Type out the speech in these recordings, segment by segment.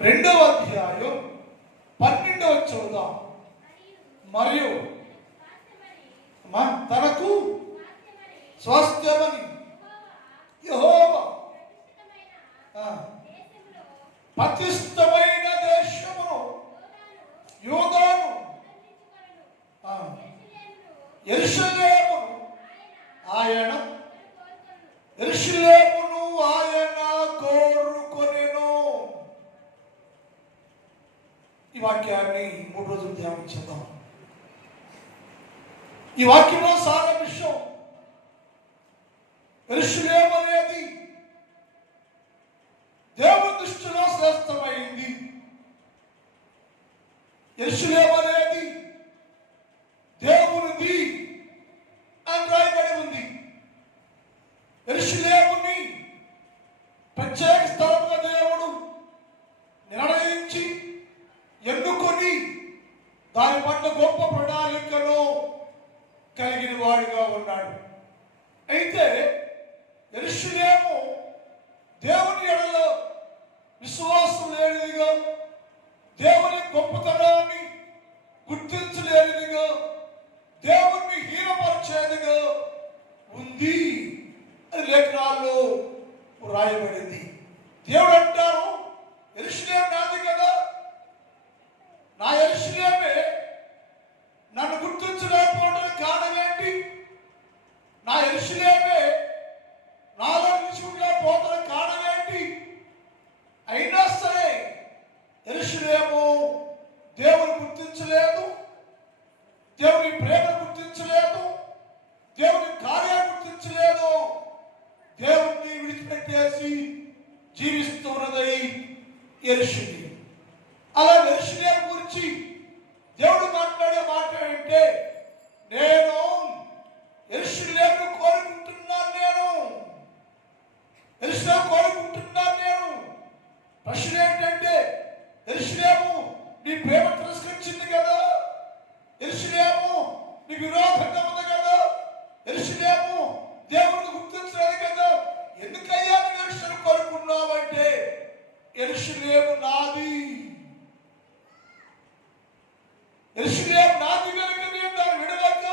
2వ అధ్యాయం 12వ చదువుదాం. మరియు తనకు స్వాస్థ్యమని యెహోవా ప్రతిష్ఠితమైన దేశమును యూదాను యెరూషలేమును ఆయన కోరుకొనెను. ఈ వాక్యాన్ని 3 రోజులు ధ్యానించుదాం. ఈ వాక్యంలో సారాంశం, యెరూషలేము అనేది దేవుని దృష్టిలో శ్రేష్టమైంది. యెరూషలేము అనేది దేవునిది అని రాయబడి ఉంది. యెరూషలేముని ప్రత్యేక స్థలంగా దేవుడు నిర్ణయించి ఎన్నుకొని దాని పట్ల గొప్ప ప్రణాళికను కలిగిన వాడిగా ఉన్నాడు. అయితే యెరూషలేము దేవుని ఎడలో విశ్వాసం లేనిదిగా, దేవుని గొప్పతనాన్ని గుర్తించలేనిదిగా, దేవుణ్ణి హీనపరిచేదిగా ఉంది అని లేఖనాల్లో రాయబడింది. దేవుడు అంటారు, యెరూషలేము నాది కదా, నా యెరూషలేమే నన్ను గుర్తించలేకపోవడానికి కారణం ఏంటి? నా యెరూషలేమే నాలో నిలిచిపోవడానికి కారణం ఏంటి? అయినా సరే యెరూషలేము దేవుని గుర్తించలేదు, దేవుని ప్రేమ గుర్తించలేదు, దేవుని కార్యాన్ని గుర్తించలేదు, దేవుణ్ణి విడిచిపెట్టేసి జీవిస్తున్నది యెరూషలేము. అలా యెరూషలేము గురించి దేవుడు మాట్లాడే మాట ఏంటంటే, నేను యెరూషలేమును కోరుకుంటున్నాను, యెరూషలేము కోరుకుంటున్నాను నేను. ప్రశ్న ఏంటంటే, యెరూషలేము నీ ప్రేమ తిరస్కరించింది కదా, యెరూషలేము నీకు విరోధంగా ఉంది కదా, యెరూషలేము దేవుడిని గుర్తించలేదు కదా, ఎందుకయ్యా నువ్వు యెరూషలేము కోరుకున్నావంటే, యెరూషలేము నాది, యెరూషలేము నాది కనుక నేను దాన్ని విడవక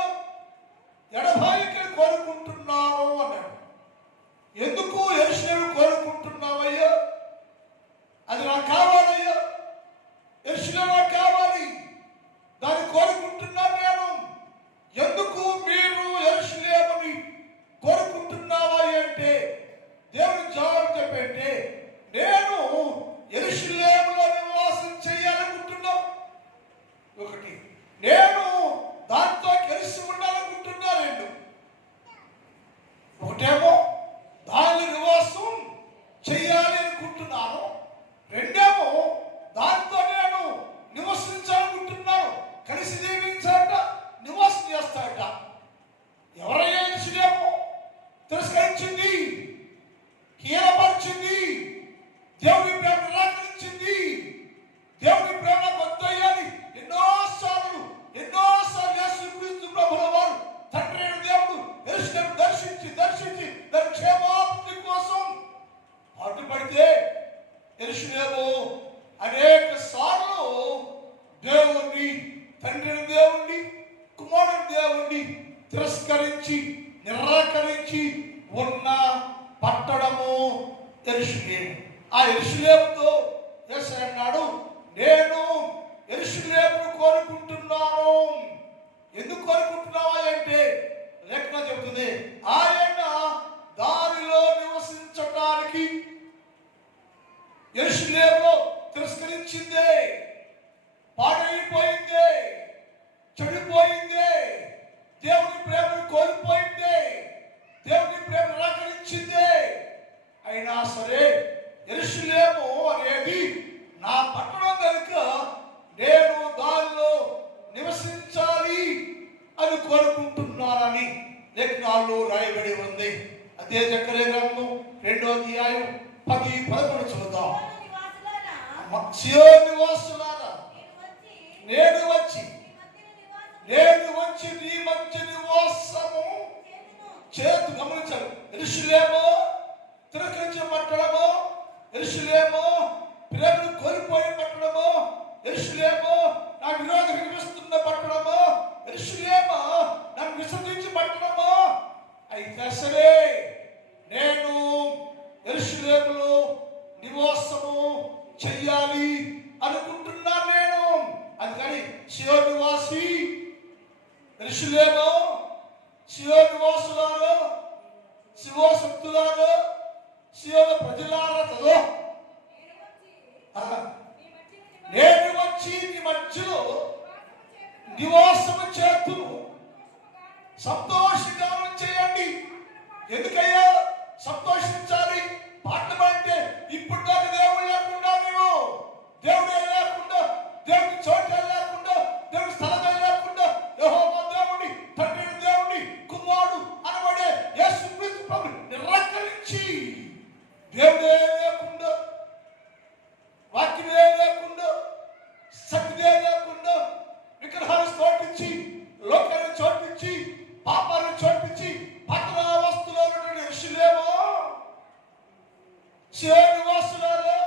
ఎడబాయికి కోరుకుంటున్నాను అన్నాడు. ఎందుకు యెరూషలేము కోరుకుంటున్నావయ్యా? అది నాకు కావాలయ్యా, యెరూషలేము నాకు కావాలి, దాన్ని కోరుకుంటున్నాను నేను. ఎందుకు మీరు యెరూషలేముని కోరుకుంటున్నావా అంటే దేవుని జవాబు చెప్పంటే, నేను యెరూషలేములో నివాసం చేయాలనుకుంటున్నాను. ఒకటి, నేను దాంతో కలిసి ఉండాలనుకుంటున్నాను. రెండు, ఒకటేమో దాని నివాసం చేయాలి అనుకుంటున్నాను, రెండేమో దాంతో నేను నివసించాలనుకుంటున్నాను. కలిసి జీవించాలట, నివాసం చేస్తాడట. ఎవరయ్యా యెరూషలేము తిరస్కరించింది, హీనపరిచింది, దేవుని ప్రేమ నిరాకరించింది, దేవుని ప్రేమ వద్దయ్యాలి ఎన్నోసార్లు యేసుక్రీస్తు ప్రభుల వారు తండ్రి అయిన దేవుడు యెరూషలేము దర్శించి దాని క్షేమాభివృద్ధి కోసం పాటుపడితే, యెరూషలేము అనేక సార్లు దేవుణ్ణి, తండ్రి అయిన దేవుణ్ణి, కుమారుని దేవుణ్ణి తిరస్కరించి నిరాకరించి ఉన్న పట్టణము యెరూషలేము. ఆ యెరూషలేముతో యేసయ్య అన్నాడు, నేను యెరూషలేమును కోరుకుంటున్నాను. ఎందుకు కోరుకుంటున్నావా అంటే లేఖనం చెబుతుంది, ఆయన దానిలో నివసించటానికి యెరూషలేములో తిరస్కరించిందే, పాడైపోయిందే, చెడిపోయిందే, దేవుని ప్రేమను కోల్పోయిందే, దేవుని ప్రేమ నిరాకరించిందే. అయినా సరే యెరూషలేము అనేది నా పట్టణం కనుక నేను దానిలో నివసించాలి అని కోరుకుంటున్నానని లేఖనాల్లో రాయబడి ఉంది. అదే జకర్యా గ్రంథం 2వ అధ్యాయం 10-11 చూద్దాం. సియోను నివాసులారా, నేను వచ్చి నీ మధ్య నివాసము చేతు. గమనించారు, యెరూషలేము తిరస్కరించే పట్టణము, యెరూషలేము ప్రేమను కోల్పోయి చెయ్యాలి అనుకుంటున్నాను నేను. అందుకని సియోను నివాసి యెరూషలేము, సియోను నివాసులారా, శివోశక్తులారా, సియోను ప్రజలారా, చదువు. నేను వచ్చి నీ మధ్యలో నివాసము చేతును, సంతోషగానం చేయండి. ఎందుకయ్యా సంతోషించాలి? పాఠం అంటే ఇప్పుడు దాకా దేవుడు లేకుండా, నేను దేవుడే లేకుండా, దేవుడి చోట లేకుండా, దేవుడి స్థలమే లేకుండా, యెహోవా దేవుడి, తండ్రి దేవుడి కుమారుడు అనబడే యేసుక్రీస్తు ప్రభువుని నిరాకరించి, దేవుడే లేకుండా, వాక్యమే లేకుండా, శక్తియే లేకుండా, విగ్రహాలు చోటించి, లోకాన్ని చోటించి, పాపాలను చోటించి, పతన వస్తువులో యెరూషలేము, సియోను నివాసులారా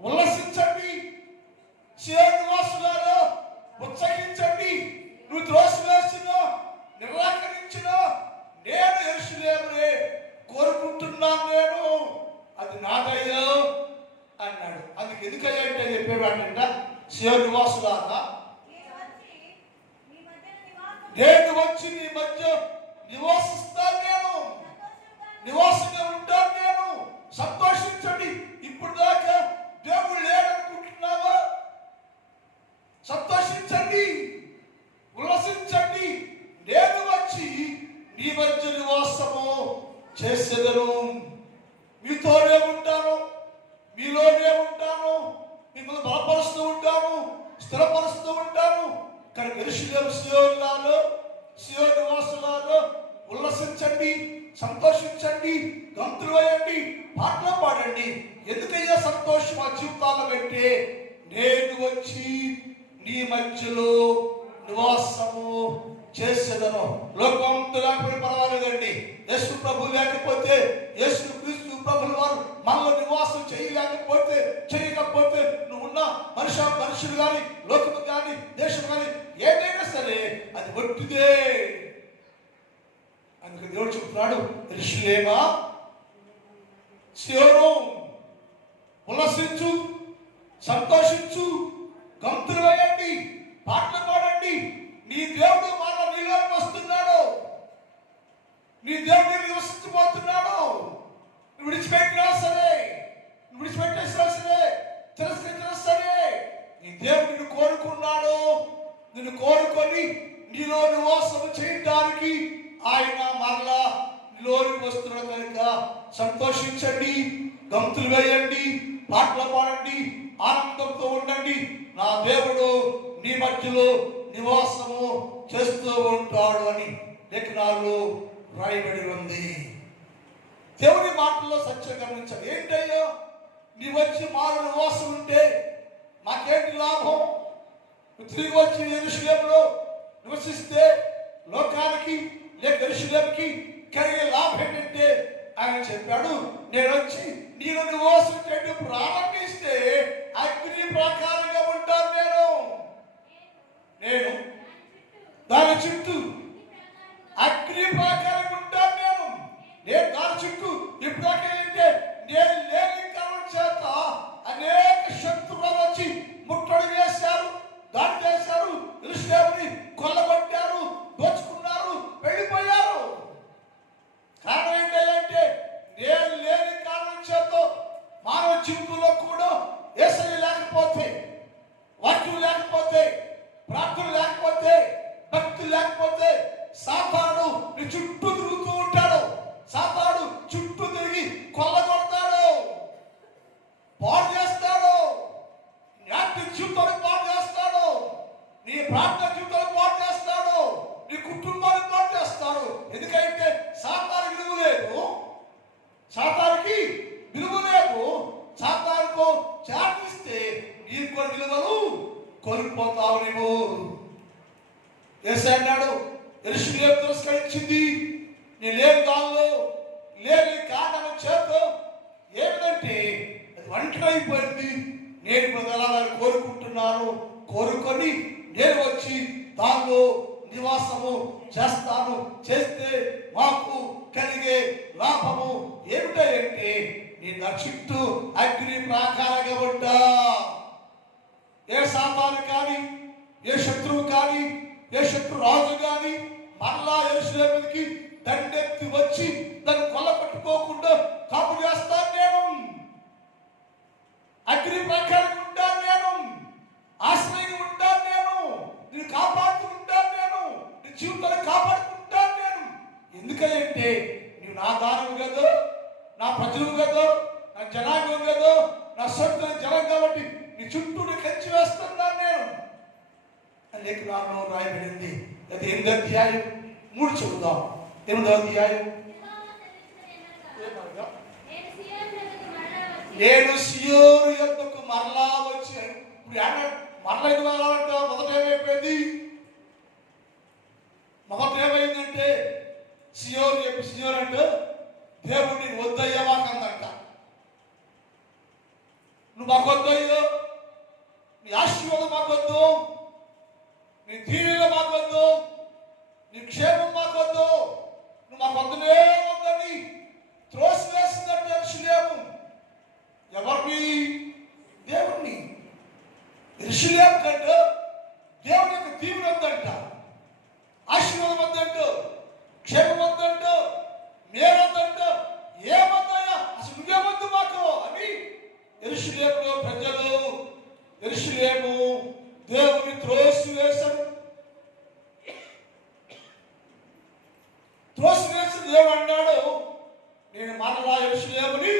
ఉల్లసించండి, సియోను నివాసులారా ఉత్సహించండి. నువ్వు త్రోసివేసిన, నిరాకరించిన నేను యెరూషలేమునే కోరుకుంటున్నాను, నేను అది నాదయ్యా అన్నాడు. అందుకు ఎందుకయ్యా అంటే చెప్పేవాడంట, సియోను నివాసులారా నేను వచ్చి నీ మధ్య నివాసిస్తాను, నేను నివాసంగా ఉంటాను, నేను సంతోషించండి. ఇప్పుడు దాకా దేవుడు లేడనుకుంటున్నావా? సంతోషించండి, ఉల్లసించండి. నేను వచ్చి నీ మధ్య నివాసము చేసేదను, మీతోనే ఉంటాను, మీలోనే ఉంటాను, మిమ్మల్ని బలపరుస్తూ ఉంటాను, స్థిరపరుస్తూ ఉంటాను. కనుక యెరూషలేము సియోనులారా, సియోను నివాసులారా ఉల్లసించండి, సంతోషించండి, గంతులు వేయండి, పాటలు పాడండి. ఎందుకయ్యా సంతోషం ఆ జీవితాలు పెట్టి? నేను వచ్చి నీ మధ్యలో నివాసము చేసేదను. లోకంతో లేకపోతే పర్వాలేదండి, యేసు ప్రభు లేకపోతే, యేసు క్రీస్తు ప్రభుల వారు మనలో నివాసం చేయకపోతే నువ్వున్న మనుషులు కానీ, లోకము కానీ, దేశం కానీ ఏదైనా సరే అది ఒట్టిదే. అందుకే దేవుడు చెప్తున్నాడు, యెరూషలేమా, సియోను ఉల్లసించు, సంతోషించు, గంతులు వేయండి, పాటలు పాడండి. నీ దేవుడు మన నీలోకి వస్తున్నాడు, నీ దేవుడు నివసించబోతున్నాడు. నువ్వు విడిచిపెట్టినా సరే, నువ్వు విడిచిపెట్టేసినా సరే, తిరస్కరించినా సరే, నీ దేవుడు నిన్ను కోరుకున్నాడు. నిన్ను కోరుకొని నీలో నివాసం చేయడానికి ఆయన మరలా నీలోనికి వస్తున్నాడు. కనుక సంతోషించండి, గంతులు వేయండి, పాటలు పాడండి, ఆనందంతో ఉండండి. నా దేవుడు నీ మధ్యలో నివాసము చేస్తూ ఉంటాడు అని లేఖనాల్లో రాయబడి ఉంది. దేవుని మాటల్లో సత్యం గమనించాలి. ఏంటయ్యో నీ వచ్చి మారు నివాసం ఉంటే మాకేంటి లాభం? తిరిగి వచ్చి యెరూషలేములో నివసిస్తే లోకానికి లేక యెరూషలేముకి కలిగే లాభం ఏంటంటే ఆయన చెప్పాడు, నేను వచ్చి నేను నివాసం చేయడం ప్రారంభిస్తే అగ్ని ప్రకారంగా ఉంటాను, నేను దాని చుట్టూ అగ్ని ప్రకారంగా ఉంటాను, నేను దాని చుట్టూ. ఇప్పుడు ఏంటంటే నేను లేని కారణం చేత అనేక శత్రువులు వచ్చి ముట్టడి వేశారు, దాడి చేశారు, యెరూషలేముని కొల్లగొట్టారు, దోచుకున్నారు, వెళ్ళిపోయారు. కారణం ఏంటంటే నేను లేని కారణం చేత మానవ జీవితంలో కూడా యేసయ్య లేకపోతే, వాక్యం లేకపోతే, ప్రార్థన లేకపోతే, భక్తి లేకపోతే సాతాను నీ చుట్టూ తిరుగుతూ ఉంటాడు. సాతాను చుట్టూ తిరిగి కొల్లగొడతాడు, పాడు చేస్తాడు, నీ జీవితాన్ని పాడు చేస్తాడు, నీ ప్రార్థన జీవితాన్ని పాడు చేస్తాడు, నీ కుటుంబాన్ని పాడు చేస్తాడు. ఎందుకంటే సాతానికి విలువ లేదు, సాతానికి విలువ లేదు. సాతానుకో చాటిస్తే నీకు కొన్ని విలువలు కోల్పోతావు నీవు. యేసయ్య అన్నాడు, యెరూషలేము తిరస్కరించింది నీ లేని దానిలో లేని కారణం చేత ఏమిటంటే అది ఒంటరి అయిపోయింది. నేను బదలాలని కోరుకుంటున్నాను, కోరుకొని నేను వచ్చి దానిలో నివాసము చేస్తాను. చేస్తే మాకు కలిగే లాభము ఏమిటంటే నీ చుట్టూ అగ్ని ప్రాకారంగా లేకుండా ఏ సాతాను కానీ, ఏ శత్రువు కానీ, ఏ శత్రు రాజు కానీ మరలా యెరూషలేముకి దండెత్తి వచ్చి దాన్ని కొల్లగొట్టుకోకుండా కాపు చేస్తాను నేను. అగ్ని ప్రకారం ఉంటాను నేను, ఆశ్రయంగా ఉంటాను నేను, నేను కాపాడుతుంటాను నేను, నీ జీవితాన్ని కాపాడుతుంటాను నేను. ఎందుకంటే నీవు నా దానము కదా, నా ప్రజలు కదా, నా జనాంగం కదా, నా సొంత జనం కాబట్టి నీ చుట్టూ నీ కంచి వేస్తున్నాను నేను అని లేఖనాల్లో రాయబడింది. అది 8వ అధ్యాయం 3 చదువుదాం. 8వ అధ్యాయం. నేను సియోను యొద్దకు మరలా వచ్చి, ఇప్పుడు మరలా ఎందుకు వెళ్ళాలంటే మొదట ఏమైపోయింది? మొదట ఏమైందంటే సియోను చెప్పి, సియోను అంటే దేవుడిని వద్దయ్యా మాకందంట. నువ్వు మాకు వద్దయ్యో, నీ ఆశీర్వాదం మాకొద్దు, నీ దీవెన మాకొద్దు, నీ క్షేమం మాకొద్దు, నువ్వు మాకు వద్దనే వద్దని త్రోసివేసిందంటే యెరూషలేము. ఎవరిని? దేవుణ్ణి. యెరూషలేము కంటే దేవుని యొక్క దీవెన వద్దంట, ఆశీర్వాదం వద్దంట, క్షేమం వద్దంట, మేలు వద్దంట. ఏమొద్దయ్యా, అసలు నువ్వేమొద్దు మాకు అని యెరూషలేములో ప్రజలు, యెరూషలేము దేవుని త్రోసివేశాడు. త్రోసివేసిన దేవుడు అన్నాడు, నేను మరలా యెరూషలేముని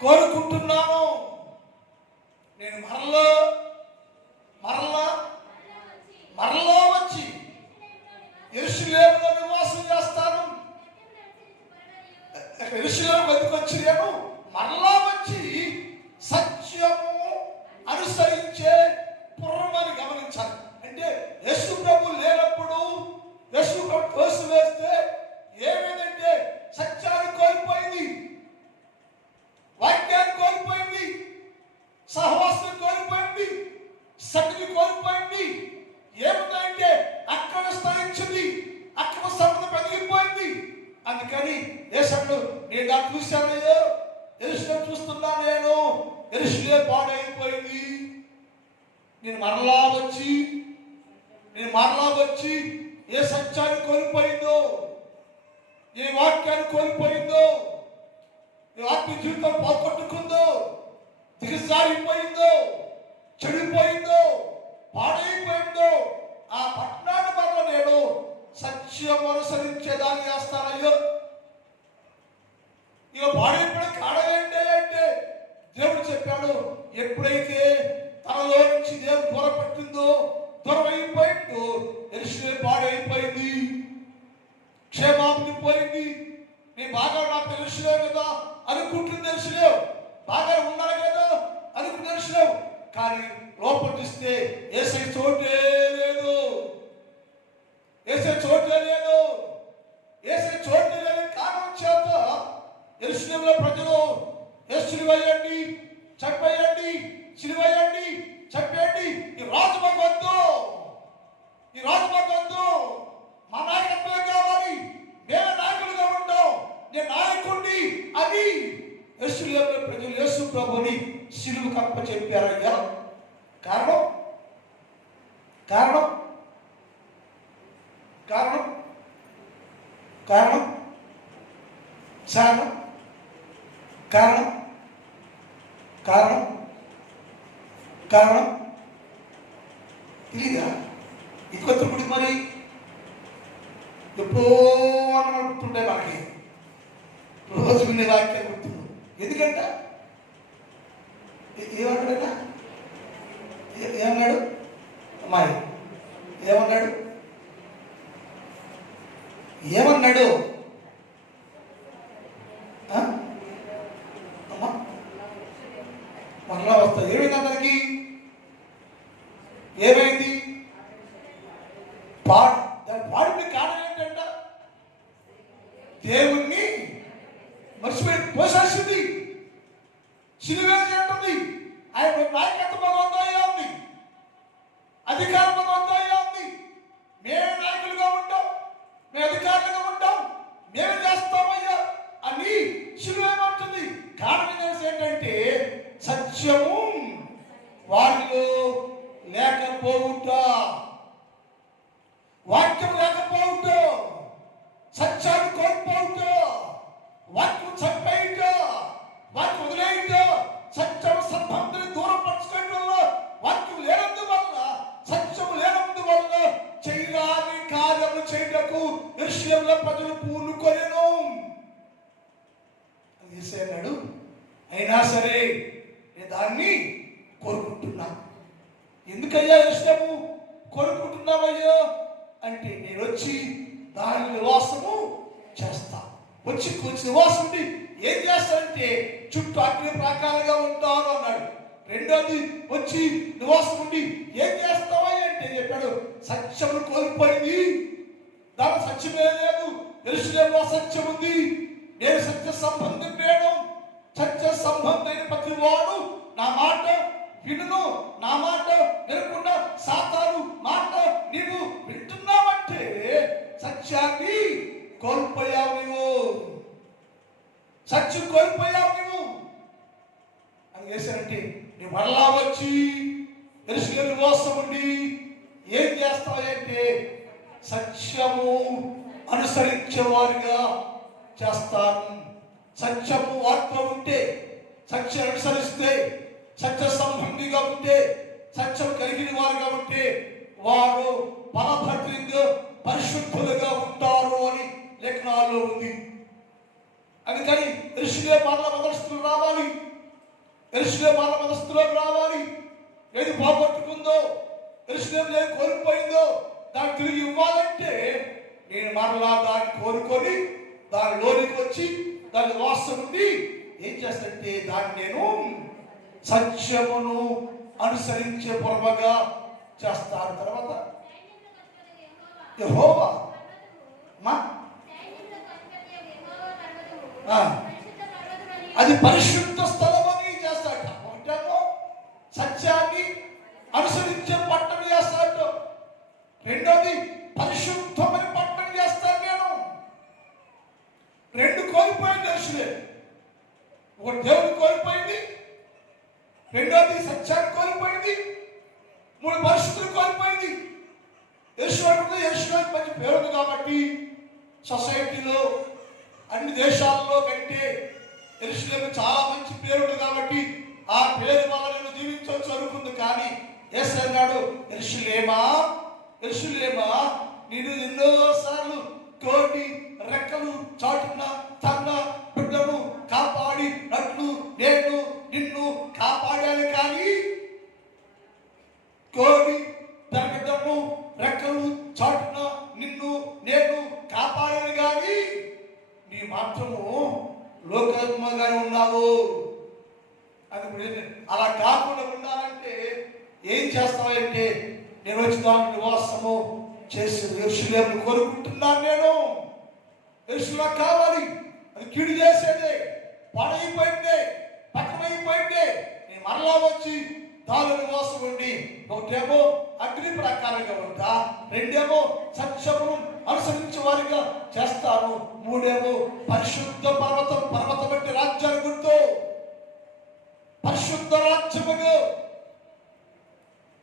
కోరుకుంటున్నాను. నేను మరలా వచ్చి యెరూషలేములో నివాసం చేస్తాను. యెరూషలేము ఎందుకొచ్చి నేను మరలా వచ్చి సత్యము అనుసరించే పుర్రమని గమనించాలి. అంటే యేసు ప్రభు లేనప్పుడు, యేసు ప్రభు తోసివేస్తే ఏమేదంటే సత్యాన్ని కోల్పోయింది, వాక్యాన్ని కోల్పోయింది, సహవాసం కోల్పోయింది, సత్యని కోల్పోయింది. ఏముందంటే అక్కడ స్థాయించింది, అక్కడ సంపద పెరిగిపోయింది. అందుకని యేసప్పుడు నేను దాన్ని చూశానయ్యో, యెరూషలేము చూస్తున్నా నేను, యెరూషలేము పాడైపోయింది. నేను మరలా వచ్చి ఏ సత్యాన్ని కోల్పోయిందో, ఏ వాక్యాన్ని కోల్పోయిందో, ఏ ఆత్మ జీవితం పోగొట్టుకుందో, దిగజారిపోయిందో, చెడిపోయిందో, పాడైపోయిందో ఆ పట్టణాన్ని మరల నేను సత్యం అనుసరించేదాన్ని చేస్తానయ్యో. ఇక పాడైపోయిన కారణం ఏంటి అంటే దేవుడు చెప్పాడు, ఎప్పుడైతే తనలో నుంచి దేవుడు దూరపట్టిందో, దూరమైపోయిందో యెరూషలేము పాడైపోయింది, క్షేమాభివృద్ధి పోయింది. నీ బాగా నాకు యెరూషలేము కదా అనుకుంటుంది, యెరూషలేము బాగా ఉన్నాడు కదా అనుకుంటుంది యెరూషలేము. కానీ లోపల చూస్తే యేసయ్య చోటే లేదు, యేసయ్య చోటే లేదు. యేసయ్య చోటే లేని కారణం చేత యెరూషలేములో ప్రజలు సిలువేయండి, చంపేయండి, సిలువేయండి, చంపేయండి, ఈ రాజు మాకు వద్దు, ఈ రాజు మాకు వద్దు, మా నాయకత్వమే కావాలి, మేమే నాయకులుగా ఉంటాం, నేను నాయకుడిని అని యెరూషలేములో ప్రజలు యేసు ప్రభుని సిలువ కప్ప చెప్పారయ్యా. కారణం కారణం కారణం కారణం కారణం కారణం కారణం కారణం తెలీదా? ఇది కొత్త గుడి మరి ఎప్పుడో అని గుర్తుండే మనకి, రోజు వినే వాక్యం గుర్తుంది. ఎందుకంట ఏమన్నాడన్నా, ఏమన్నాడు అమ్మాయి, ఏమన్నాడు ఏమన్నాడు అమ్మా మరలా వస్తుంది. ఏమైంది అందరికి? ఏమైంది? పాడిన కారణం ఏంటంట, దేవుణ్ణి మర్చిపోయి పోసేసింది, సిలువేసి అంటుంది. ఆయన నాయకత్వం వద్దయ్యా ఉంది, అధికారం వద్దయ్యా ఉంది. మేమే నాయకులుగా ఉంటాం, మేము అధికారులుగా ఉంటాం, మేమే చేస్తామయ్యా అని సిలువేమంటుంది. కారణం ఏంటంటే లేకపోవుట, వాక్యం లేకపోవుట, సత్యాన్ని కోల్పోవుట, వాక్యం చంపేయుట, వాక్యం వదిలేయుట, సత్యం సంబంధాన్ని దూరపరచుకోవడం వల్ల, వాక్యం లేనందువల్ల, సత్యం లేనందువల్ల చేయరాని కార్యములు చేయటకు యెరూషలేములో ప్రజలు పూనుకొనెను. యేసయ్య అన్నాడు, అయినా సరే నేను దాన్ని కోరుకుంటున్నా. ఎందుకయ్యా యెరూషలేము కోరుకుంటున్నావయ్యా అంటే, నేను వచ్చి దాని నివాసము చేస్తా. వచ్చి కొంచెం నివాసం ఉండి ఏం చేస్తానంటే చుట్టూ అగ్ని ప్రాకారంగా ఉంటారు అన్నాడు. రెండోది, వచ్చి నివాసం ఉండి ఏం చేస్తావా అంటే చెప్పాడు, సత్యమును కోల్పోయింది, దాని సత్యమే లేదు. యెరూషలేములో సత్యం ఉంది, నేను సత్య సంబంధం లేను. సత్య సంబంధమైన ప్రతి వాడు నా మాట వినును. నా మాట వినకుండా సాతాను మాట నీవు వింటున్నావంటే సత్యాన్ని కోల్పోయావు నీవు, సత్యం కోల్పోయావు నీవు అని చేశానంటే, నువ్వు మరలా వచ్చి యెరూషలేము నివాసం ఉండి ఏం చేస్తావంటే సత్యము అనుసరించేవారుగా చేస్తాను. సత్యము వాక్యం ఉంటే, సత్యం అనుసరిస్తే, సత్య సంబంధిగా ఉంటే, సత్యం కలిగిన వారుగా ఉంటే వారు ఫలభద్రంగా పరిశుద్ధులుగా ఉంటారు అని లేఖనాల్లో ఉంది. అందుకని యెరూషలేము మరల మదస్తులు రావాలి, యెరూషలేము మరల మదస్తులోకి రావాలి. ఏది పోగొట్టుకుందో, యెరూషలేము ఏది కోల్పోయిందో దాన్ని తిరిగి ఇవ్వాలంటే నేను మరలా దాన్ని కోరుకొని దానిలోనికి వచ్చి దాని వాసన నుండి ఏం చేస్తానంటే దాన్ని నేను సత్యమును అనుసరించే పొరవగా చేస్తాను. తర్వాత యెహోవా అది పరిశుద్ధ స్థలం అని చేస్తాట. ఒకటేమో సత్యాన్ని అనుసరించే పట్టణం చేస్తాడు, రెండోది పరిశుద్ధమైన పట్టణం చేస్తాను నేను. రెండు కోల్పోయింది యెరూషలేము. ఒకటి దేవుడు కోల్పోయింది, రెండోది సత్యాన్ని కోల్పోయింది, మూడు పరిశుద్ధులు కోల్పోయింది. యెరూషలేము మంచి పేరుంది కాబట్టి సొసైటీలో అన్ని దేశాల్లో కంటే యెరూషలేము చాలా మంచి పేరుంది కాబట్టి ఆ పేరు వల్ల నేను జీవించవచ్చు అనుకుంది. కానీ యేసు అన్నాడు, యెరూషలేమా యెరూషలేమా, నేను ఎన్నోసార్లు తోటి రెక్కలు చాటున తన బిడ్డను కాపాడినట్లు నేను నిన్ను కాపాడాను. కానీ కోడి తన బిడ్డను రెక్కలు చాటున నిన్ను నేను కాపాడాను, కానీ నీ మాత్రము లోకముగానే ఉన్నావు. అది అలా కాకుండా ఉండాలంటే ఏం చేస్తావంటే, నేను వచ్చి దాని నివాసము చేసి యెరూషలేమును కోరుకుంటున్నాను. నేను యెరూషలేము కావాలి, అది కీడు చేసేదే, పాడైపోయిందే, పక్కనైపోయిందే. నేను మరలా వచ్చి దాని నివాసం ఉండి ఒకటేమో అగ్ని ప్రకారంగా ఉంటా, రెండేమో సత్యమును అనుసరించే వారిగా చేస్తాను, మూడేమో పరిశుద్ధ పర్వతం, పర్వతం అంటే రాజ్యాన్ని గుర్తు, పరిశుద్ధ రాజ్యముగా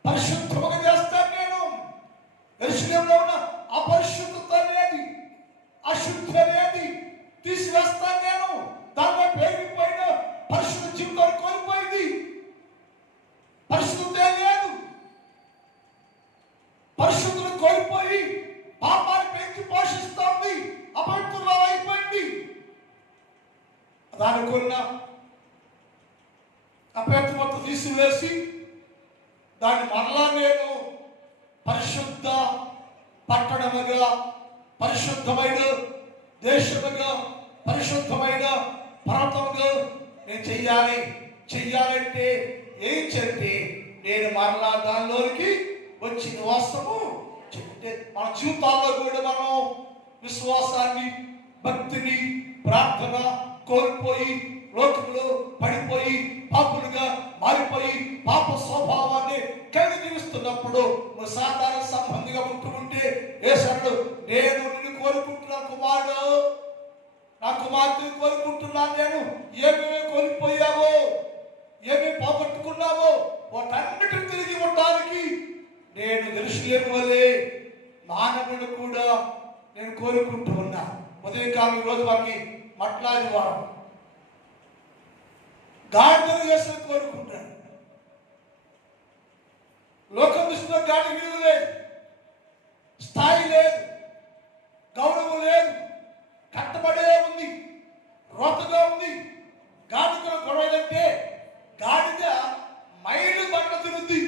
పరిశుద్ధముగా చేస్తాను నేను. యెరూషలేములో ఉన్న అపరిశుద్ధత అనేది, అశుద్ధి అనేది తీసివేస్తాను నేను. దానిలో పెరిగిపోయిన పరిశుద్ధ జీవితాన్ని కోల్పోయింది, పరిశుద్ధతే లేదు. పరిశుద్ధులు కోల్పోయి పాపాన్ని పెంచి పోషిస్తోంది, అపవిత్రులు అయిపోయింది. దానికి ఉన్న అపవిత్రత తీసివేసి దాన్ని మరలా నేను పరిశుద్ధ పట్టణముగా, పరిశుద్ధమైన దేశముగా, పరిశుద్ధమైన పర్వతముగా నేను చెయ్యాలంటే ఏం చెప్తే నేను మరలా దానిలోనికి వచ్చి నివాసము చెప్తే మన జీవితాల్లో కూడా మనం విశ్వాసాన్ని, భక్తిని, ప్రార్థన కోల్పోయి లోకంలో పడిపోయి పాపులుగా మారిపోయి పాప స్వభావాన్ని కలిగి జీవిస్తున్నప్పుడు నువ్వు సాధారణ సంబంధిగా ఉంటూ యేసడు, నేను నిన్ను కోరుకుంటున్నా కుమారుడు, నా కుమార్తెను కోరుకుంటున్నాను. నేను ఏమేమి కోల్పోయావో, ఏమేమి పోగొట్టుకున్నావో వాటన్నిటిని తిరిగి ఉండడానికి నేను యెరూషలేము వలె మానవుడు కూడా నేను కోరుకుంటూ ఉన్నా. ఉదయకాలం రోజు వారికి మట్లాది వారం గాడిదను యేసుని కోరుకుంటాను. లోకం దృష్టిలో గాడి విలువ లేదు, స్థాయి లేదు, గౌరవం లేదు, కట్టబడే ఉంది, రోతగా ఉంది. గాడిద గొడవ ఏంటంటే గాడిద మైలు బట్టలు తిరుగుద్ది.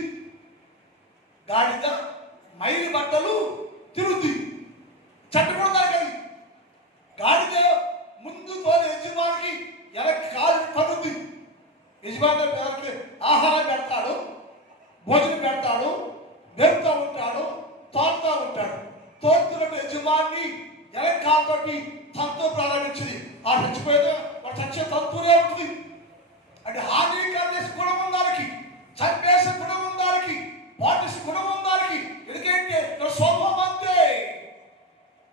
గాడిద మైలు బట్టలు తిరుగుద్ది, చట్టకూడదు దానికి. గాడిద ముందు తోలు యజమానికి ఎలా కాలు పడుద్ది. యజమాని ఆహారం పెడతాడు, భోజనం పెడతాడు, బెరుతూ ఉంటాడు, తోలుతూ ఉంటాడు. తోలుతున్నట్టు యజమాని ఎలా కాలుతోటి తంతు ప్రారంభించింది. ఆ చచ్చిపోయేది వాడు చచ్చే తంతునే ఉంటుంది. అంటే హానికరం చేసే గుణం ఉంది దానికి, చంపేసే గుణం ఉంది దానికి, పాటిసే గుణం ఉంది దానికి. ఎందుకంటే స్వభావం అంతే,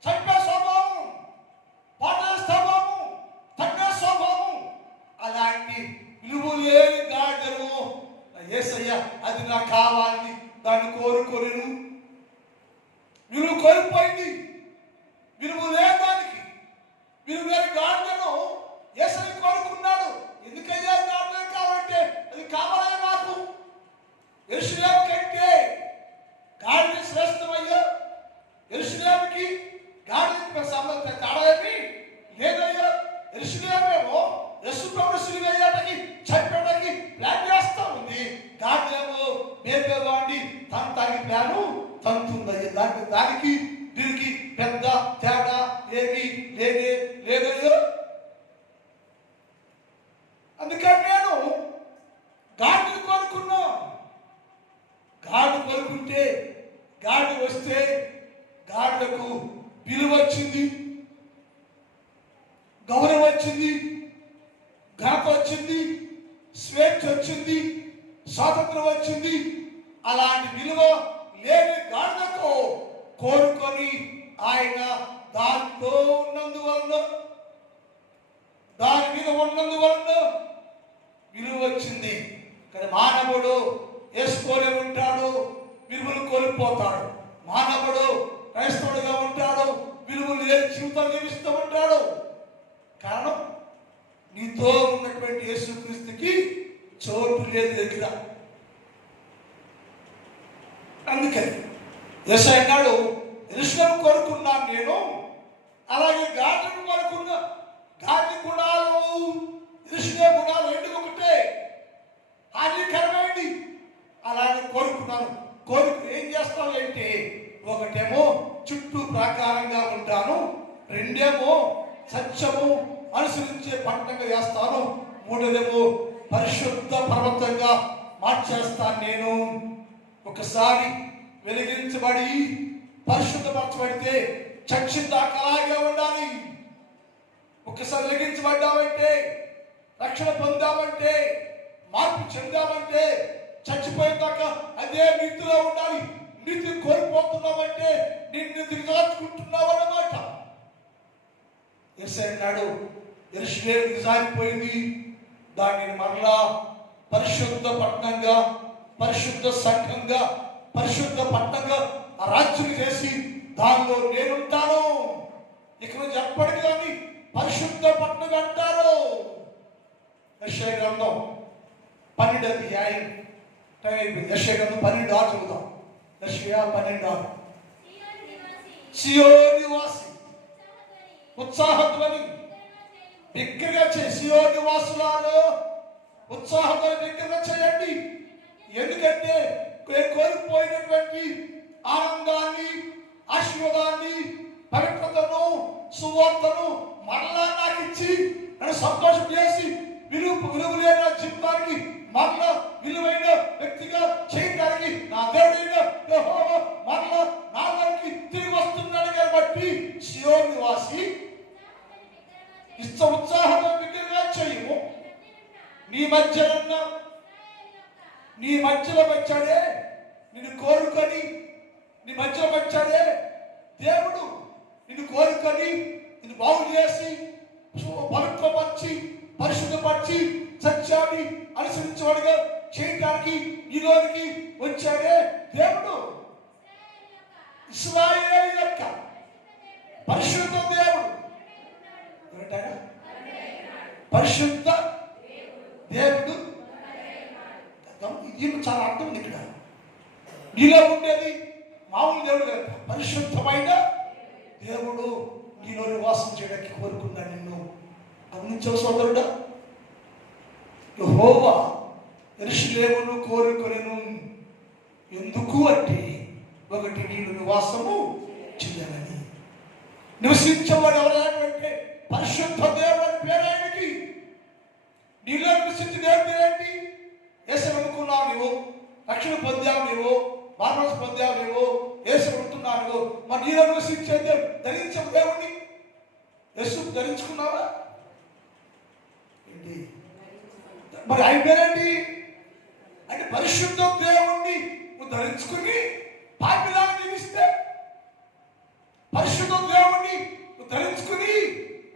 చంపే స్వభావం, పాటే స్వభావం, తన్నే స్వభావం. అలాంటి విలువ లేని గాడిదను యేసయ్య అది నాకు కావాలి దాన్ని కోరుకోలేను. విలువ కోల్పోయింది, విలువ లేదు దానికి. విలువ లేని గాడిదను యేసయ్య కోరుకున్నాడు. ఎందుకయ్యా గాడిద కావాలంటే అది కావాలయ్యా నాకు. యెరూషలేము కంటే గాడిద శ్రేష్టమయ్యా. యెరూషలేముకి గాడిదకి సంబంధ తేడా ఏమి లేదయ్యా. యెరూషలేమేమో యేసుప్రభువు సిలువ వేయడానికి చంపడానికి ప్లాన్ చేస్తా ఉంది. గాడిదేమో బేబేవాడిని తంతానికి ప్లాను తంతుందయ్యా. దానికి దీనికి పెద్ద తేడా ఏమి లేదయ్యో. అందుకని నేను గాడిని కోరుకున్నా. గాడి కోరుకుంటే గాడి వస్తే గాడిలకు విలువ వచ్చింది, గౌరవం వచ్చింది, ఘనత వచ్చింది, స్వేచ్ఛ వచ్చింది, స్వాతంత్రం వచ్చింది. అలాంటి విలువ లేని గాడిదకు కోరుకొని ఆయన దాంతో ఉన్నందువలన, దాని మీద ఉన్నందువలన విలువ వచ్చింది. కానీ మానవుడు వేసుకొని ఉంటాడు, విలువలు కోల్పోతాడు. మానవుడు క్రైస్తవుడిగా ఉంటాడు, విలువలు లేని జీవితం జీవిస్తూ ఉంటాడు. కారణం నీతో ఉన్నటువంటి యేసుక్రీస్తుకి చోటు లేదు దగ్గర. అందుకని యేసయ్య అన్నాడు, యెరూషలేము కోరుకున్నాను నేను, అలాగే గాడిని కోరుకున్నా. గాడి గుణాలు యెరూషలేము గుణాలు రెండు ఒకటే, హానికరమైనది. అలాగే కోరుకున్నాను. కోరిక ఏం చేస్తావు అంటే, ఒకటేమో చుట్టూ ప్రాకారంగా ఉంటాను, రెండేమో సత్యము అనుసరించే పట్టణంగా చేస్తాను, మూడోదేమో పరిశుద్ధ పర్వతంగా మార్చేస్తాను నేను. ఒకసారి వెలిగించబడి పరిశుద్ధపరచబడితే చచ్చిన దాకా అలాగే ఉండాలి. ఒకసారి వెలిగించబడ్డామంటే, రక్షణ పొందామంటే, మార్పు చెందామంటే చచ్చిపోయిన దాకా అదే నీతిలో ఉండాలి. నీతి కోల్పోతున్నామంటే నిన్ను తిరిగాచుకుంటున్నావు అన్నమాట. యేసయ్య అన్నాడు, యెరూషలేము నిజాయిపోయింది, దానిని మరలా పరిశుద్ధ పట్టణంగా, పరిశుద్ధ సంఘంగా, పరిశుద్ధ పట్టణంగా ఆ రాజ్యం చేసి దానిలో నేనుంటాను. ఇక నుంచి ఎప్పటికీ దాన్ని పరిశుద్ధ పట్టణం అంటారు. యెషయా గ్రంథం 12వ అధ్యాయం యెషయా గ్రంథం 12 చదువుదాం. యెషయా 12 సియోను నివాసి ఉత్సాహధ్వని బిగ్గరగా చేయి. సియోను నివాసులారో ఉత్సాహధ్వని బిగ్గరగా చేయండి. ఎందుకంటే కోల్పోయినటువంటి ఆనందాన్ని, ఆశీర్వాదాన్ని, పవిత్రతను, సువార్తను మరలా నాకు ఇచ్చి నన్ను సంతోషం చేసి విలువలైన జీవితానికి మరలా విలువైన వ్యక్తిగా చేయడానికి నా దేవుడైన యెహోవా మరలా నా దగ్గరికి తిరిగి వస్తున్నాడు. కాబట్టి సియోను నివాసి ఉత్సాహంగా బిగ్గరగా చేయము. నీ మధ్యలో వచ్చాడే, నిన్ను కోరుకొని నీ మధ్యలో వచ్చాడే దేవుడు, నిన్ను కోరుకొని నిన్ను బాగు చేసి పవిత్రపరిచి పరిశుద్ధపరిచి సత్యాన్ని అనుసరించేవాడిగా చేయడానికి ఈరోజుకి వచ్చాడే దేవుడు. ఇశ్రాయేలు యొక్క పరిశుద్ధ దేవుడు ఏమిటాయన? పరిశుద్ధ దేవుడు. దీనికి చాలా అర్థం ఉంది ఇక్కడ. నీలో ఉండేది మామూలు దేవుడు కదా, పరిశుద్ధమైన దేవుడు నీలో నివాసం చేయడానికి కోరుకున్నా నిన్ను. గమనించవు సోదరుడా, యెహోవా యెరూషలేమును కోరుకొనెను. ఎందుకు అంటే ఒకటి, నీవు నివాసము చేయాలని. నివసించేవాడు ఎవరంటే పరిశుద్ధ దేవుడు అని పేరు ఆయనకి. నీలో నివసించే దేవుడు ఏంటి? యేసుని నమ్ముకున్నావు నీవు, రక్షణ పొందావు నీవు, బాప్తిస్మం పొందావు నీవు, యేసుని నమ్ముతున్నావు నీవు. మరి నీలో నివసించే దేవుడు, ధరించే దేవుడిని యేసు ధరించుకున్నావా ఏంటి? మరి ఆయన పేరేంటి అంటే పరిశుద్ధ దేవుణ్ణి నువ్వు ధరించుకుని పాపిలాగా జీవిస్తే, పరిశుద్ధ దేవుణ్ణి నువ్వు ధరించుకుని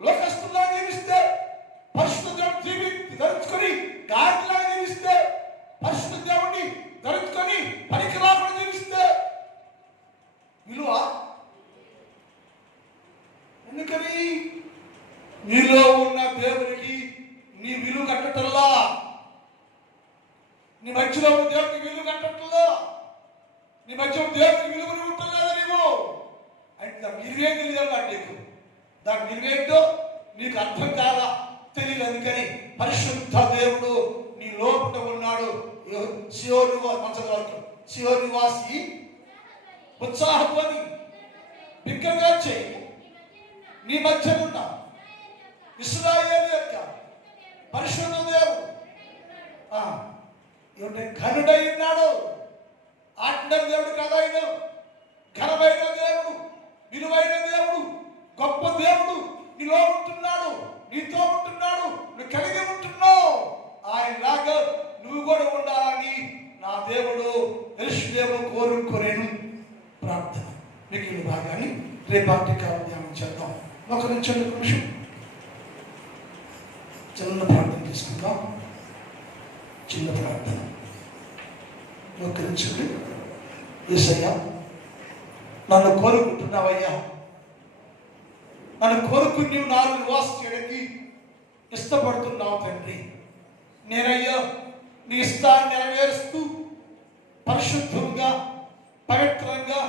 లోకస్తులా జీవిస్తే, పరిశుద్ధ దేవుని ధరించుకొని గాడిలాగా జీవిస్తే, పరిశుద్ధ దేవుణ్ణి ధరించుకొని పనికిరాకుండా జీవిస్తే విలువ. ఎందుకని? నీలో ఉన్న దేవునికి నీ విలువ కట్టటల్లా, నీ మధ్యలో ఉన్న దేవుడికి విలువ కట్టట్లా, నీ మధ్య దేవుడికి విలువని ఉంటలేదా నీవు అంటే దాని విలువే తెలియదు నీకు. దాని విలువేంటో నీకు అర్థం కాదా, తెలియదు. అందుకని పరిశుద్ధ దేవుడు నీ లోపల ఉన్నాడు. సియోను నివాసి ఉత్సాహధ్వని బిగ్గరగా చేయి, నీ మధ్య ఉన్న ఇశ్రాయేలు యొక్క పరిశుద్ధ దేవుడు ఘనుడై ఉన్నాడు. ఆజ్ఞల దేవుడు కదా ఆయన, ఘనమైన దేవుడు, విలువైన దేవుడు, గొప్ప దేవుడు నీలో ఉంటున్నాడు, నీతో ఉంటున్నాడు, నువ్వు కలిగి ఉంటున్నావు. ఆయనలాగా నువ్వు కూడా ఉండాలని నా దేవుడు యెరూషలేము కోరుకొనెను. ప్రార్థన మిగిలిన భాగాన్ని రేపటి కాలం ధ్యానం చేద్దాం. ఒక నిమిషం చిన్న ప్రార్థన చేసుకుందాం. చిన్న ప్రార్థన. మోకరించండి. యేసయ్యా, నన్ను కోరుకుంటున్నావయ్యా, నన్ను కోరుకుని నీవు నాలో నివాసం చేయడానికి ఇష్టపడుతున్నావు తండ్రి. నేనయ్యా నీ ఇష్టాన్ని నెరవేరుస్తూ పరిశుద్ధంగా పవిత్రంగా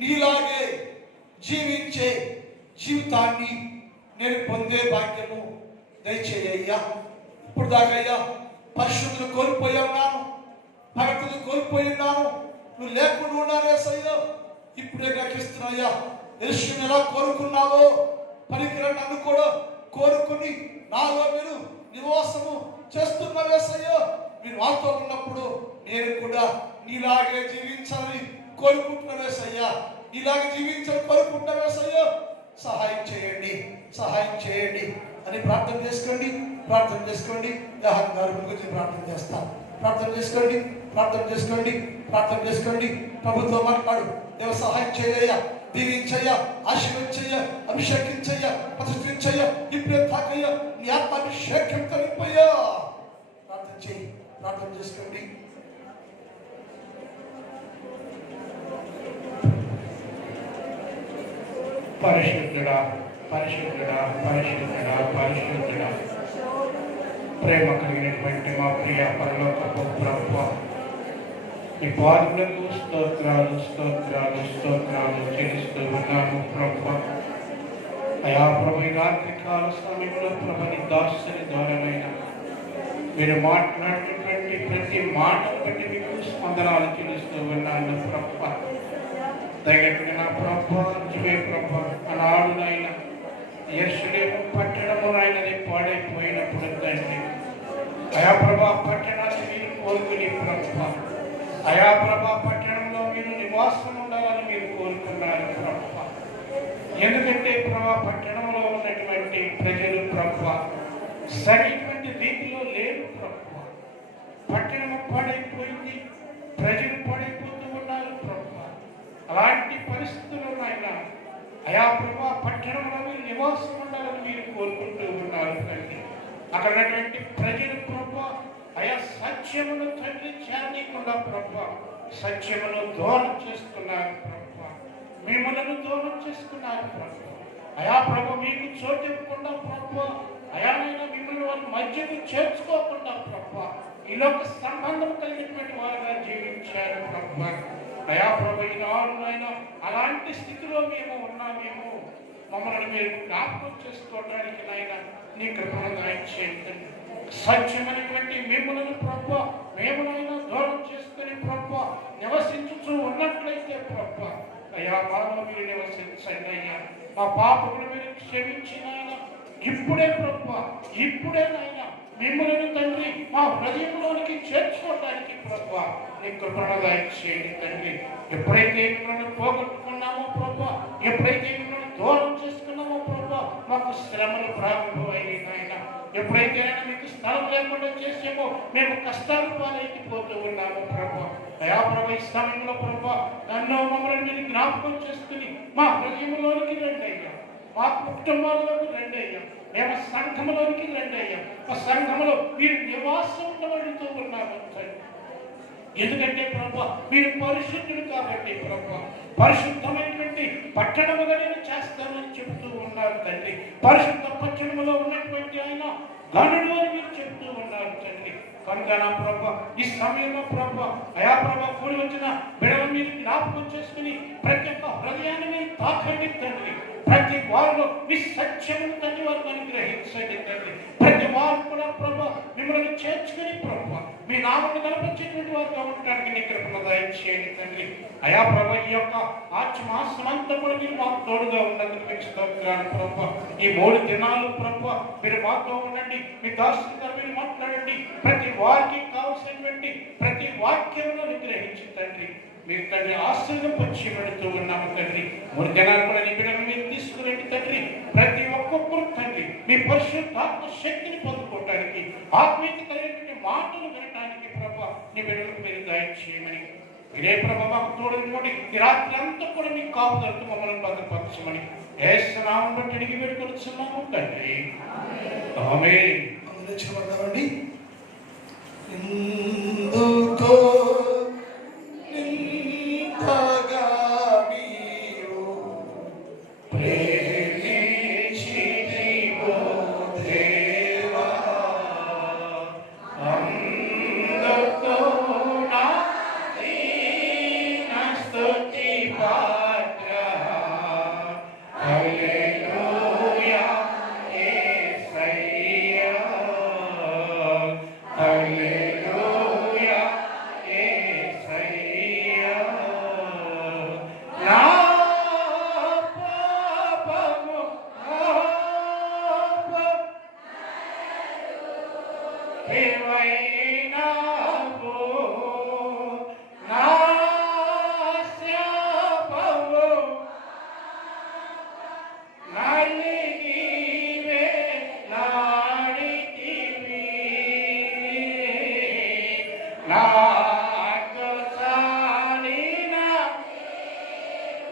నీలాగే జీవించే జీవితాన్ని నేను పొందే భాగ్యము దయచేయ్యా. ఇప్పుడు దాకయ్యా పరిశుద్ధులు కోల్పోయి ఉన్నాను, పవిత్రతను కోల్పోయి ఉన్నాను, నువ్వు లేకుండా ఉన్నాను యేసయ్యా. ఇప్పుడే గ్రహిస్తున్నాయ్యా, యెరూషలేమును ఎలా కోరుకున్నావో పనికిరాని నన్ను కూడా కోరుకుని నాలో మీరు నివాసము చేస్తున్నా యేసయ్యా. మీరు నాతో ఉన్నప్పుడు నేను కూడా నీలాగే జీవించాలని కోరుకుంటున్నా యేసయ్యా, నీలాగే జీవించాలని కోరుకుంటున్నా యేసయ్యా. సహాయం చేయండి, సహాయం చేయండి అని ప్రార్థన చేసుకోండి. ప్రార్థన చేసుకోండి. యాహాను గారి గురించి ప్రార్థన చేస్తాను. ప్రార్థన చేసుకోండి, ప్రార్థన చేసుకోండి, ప్రార్థన చేసుకోండి. ప్రభుత్వం మాట్లాడు. దేవ సహాయం చేయయ్యా, దీవించయ్యా, ఆశీర్వదించయ్యా, అభిషేకించయ్యా, ప్రతిష్ఠించయ్యా, ఇప్పుడే తాకయ్యా, నీ ఆత్మాభిషేకం కలిపోయా. ప్రార్థన చేయి, ప్రార్థన చేసుకోండి. పరిశుద్ధుడా, పరిశుద్ధుడా, పరిశుద్ధుడా, పరిశుద్ధుడా, ప్రేమ కలిగినటువంటి మా ప్రియ పరలోకపు ప్రభువా, ఈ పాదములకు స్తోత్రాలు స్తోత్రాలు స్తోత్రాలు చెల్లిస్తూ ఉన్నాము ప్రభువా. అయా ప్రభు, ఈ రాత్రి కాల సమయంలో ప్రభుని దాసుని ద్వారామైన మీరు మాట్లాడినటువంటి ప్రతి మాట బట్టి మీకు స్పందనాలు చెల్లిస్తూ ఉన్నాను ప్రభువా. దయగట్టిన నా ప్రభువా, నిజమే ప్రభువా, అనాడునైనా యెరూషలేము పట్టణము ఆయనది పాడైపోయినప్పుడు తండ్రి, అయా ప్రభా పట్టణాన్ని మీరు కోరుకుని ప్రభువా, అయా ప్రభా పట్టణంలో మీరు నివాసం ఉండాలని మీరు కోరుకున్నారు ప్రభువా. ఎందుకంటే ప్రభా పట్టణంలో ఉన్నటువంటి ప్రజలు ప్రభువా సరైనటువంటి రీతిలో లేరు ప్రభువా. పట్టణము పాడైపోయింది, ప్రజలు పాడైపోతూ ఉన్నారు ప్రభువా. అలాంటి పరిస్థితుల్లో ఆయన అయా ప్రభా పట్టణంలో మీరు నివాసం ఉండాలని మీరు కోరుకుంటూ ఉన్నారు తండ్రి. అక్కడ ఉన్నటువంటి ప్రజలు ప్రభువా అయా సత్యమును తండ్రి చేరనీయకుండా ప్రభువా సత్యమును దూరం చేస్తున్నారు ప్రభువా. మిమ్మల్ని దూరం చేసుకున్నారు ప్రభు. అయా ప్రభు మీకు చోటు ఇవ్వకుండా ప్రభు, అయానైనా మిమ్మల్ని వారి మధ్యకు చేర్చుకోకుండా ప్రభు ఈ లోక సంబంధం కలిగినటువంటి వారుగా జీవించారు ప్రభు. అయా ప్రభు ఈనాడు అయినా అలాంటి స్థితిలో మేము ఉన్నామేమో, మమ్మల్ని మీరు జ్ఞాపకం చేసుకోవడానికి నాయన నీ కృపను దయచేయండి. సత్యమైనటువంటి మిమ్మల్ని ప్రభు మేమునైనా దూరం చేసుకుని ప్రభు నివసించుతూ ఉన్నట్లయితే ప్రభు, అయ్యా మాలో మీరు నివసించండి అయ్యా. మా పాపములు మీరు క్షమించిన ఆయన ఇప్పుడే ప్రభు, ఇప్పుడే నాయన మిమ్మల్ని తండ్రి మా హృదయంలోనికి చేర్చుకోవడానికి ప్రభు నీ కృపను దయచేయండి తండ్రి. ఎప్పుడైతే మిమ్మల్ని పోగొట్టుకున్నామో ప్రభు, ఎప్పుడైతే మిమ్మల్ని దూరం చేసుకున్నామో ప్రభు, మాకు శ్రమలు ప్రారంభమైనాయి నాయన. ఎప్పుడైతే మీకు స్థలం లేకుండా చేసామో మేము కష్టాల పాలైపోతూ ఉన్నాము ప్రభు. దయా ప్రభు ఈ సమయంలో ప్రభు నన్ను మమ్మల్ని మీరు జ్ఞాపకం చేసుకుని మా హృదయంలోనికి రండి అయ్యా, మా కుటుంబాల్లోకి రండి అయ్యా, మేము సంఘంలోనికి రండి అయ్యా. మా సంఘంలో మీరు నివాసం ఉండబడుతూ ఉన్నాము. ఎందుకంటే ప్రభు మీరు పరిశుద్ధుడు కాబట్టి ప్రభు, పరిశుద్ధమైనటువంటి పట్టణముగా నేను చేస్తానని చెబుతూ ఉన్నారు తండ్రి. పరిశుద్ధ పట్టణములో ఉన్నటువంటి ఆయన గనుడు అని మీరు చెబుతూ ఉన్నారు తండ్రి. కనుక నా ప్రభు ఈ సమయంలో ప్రభు అయా ప్రభు కూడి వచ్చిన బిడ్డలు మీరు జ్ఞాపకం చేసుకుని ప్రతి ఒక్క హృదయాన్ని మీరు తాకండి తండ్రి. ప్రతి వారిలో మీ సత్యమును తండ్రి వారికి అనుగ్రహించండి తండ్రి. ప్రతి వారు కూడా ప్రభు మిమ్మల్ని చేర్చుకుని ప్రభు మీ నామను కనిపించేటువంటి వారుగా ఉండడానికి నీ కృపను దయచేయండి తండ్రి. అయా ప్రభు ఈ యొక్క మార్చి మాసం అంతా కూడా మీరు మాకు తోడుగా ఉన్నందుకు మీకు స్తోత్రాలు ప్రభు. ఈ 3 దినాలు ప్రభు మీరు మాతో ఉండండి, మీ దాసులతో మీరు మాట్లాడండి. ప్రతి వారికి కావలసినటువంటి ప్రతి వాక్యమును అనుగ్రహించి తండ్రి మీరు తండ్రి ఆశీర్వదించి పెడుతూ ఉన్నాము తండ్రి. 3 దినాలు కూడా నీ బిడ్డను మీరు తీసుకురండి తండ్రి. ప్రతి ఒక్కొక్కరు తండ్రి మీ పరిశుద్ధాత్మ శక్తిని పొందుకోవటానికి, ఆత్మీయత కలిగినటువంటి మాటలు వినడానికి ప్రభు నీ బిడ్డలకు మీరు దయచేయమని, ఇదే ప్రభు మాకు తోడుకోండి. ఈ రాత్రి అంతా కూడా మీకు కాపుదలతో మమ్మల్ని భద్రపరచమని యేసు నామమున బట్టి అడిగి వేడుకొనుచున్నాము తండ్రి. ఆమేన్. అందరూ ఎందుకో నింతగా మీరు ప్రేమించితివో దేవా, అందుకు నా దీన స్తుతి పాత్ర. హల్లెలూయా యేసయ్యా, హల్లెలూయా యేసయ్యా. నా పాపము ఏవైనావు, నా శాపము నలిగివే నాడితివి. నాకు చాలిన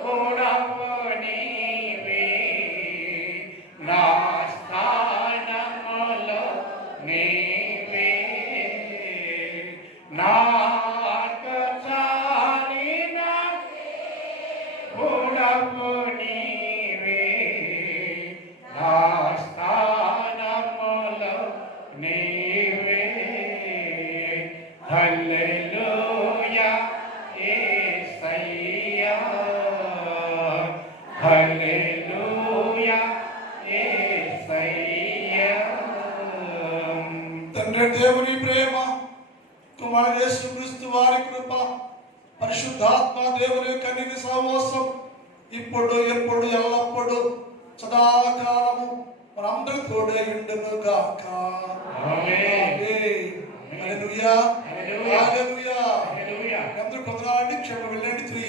గొడవ నీవే, నా స్థానములో నీవే. నాకు చాలిన గొడవ నీవే, నా స్థానములో నీవే. హల్లెలూయా యేసయ్యా, హల్లెలూయా యేసయ్యా. తండ్రి దేవుని ప్రేమ, కుమారుడు యేసుక్రీస్తు వారి కృప, పరిశుద్ధాత్మ దేవుని కన్నిక సహవాసం ఇప్పుడు ఎప్పుడు ఎల్లప్పుడు సదాకాలము మనందరి తోడై ఉండును గాక. ఆమేన్. హల్లెలూయా, హల్లెలూయా, హల్లెలూయా. హల్లెలూయా. అందరూ కొందరు క్షేమ వెళ్ళండి.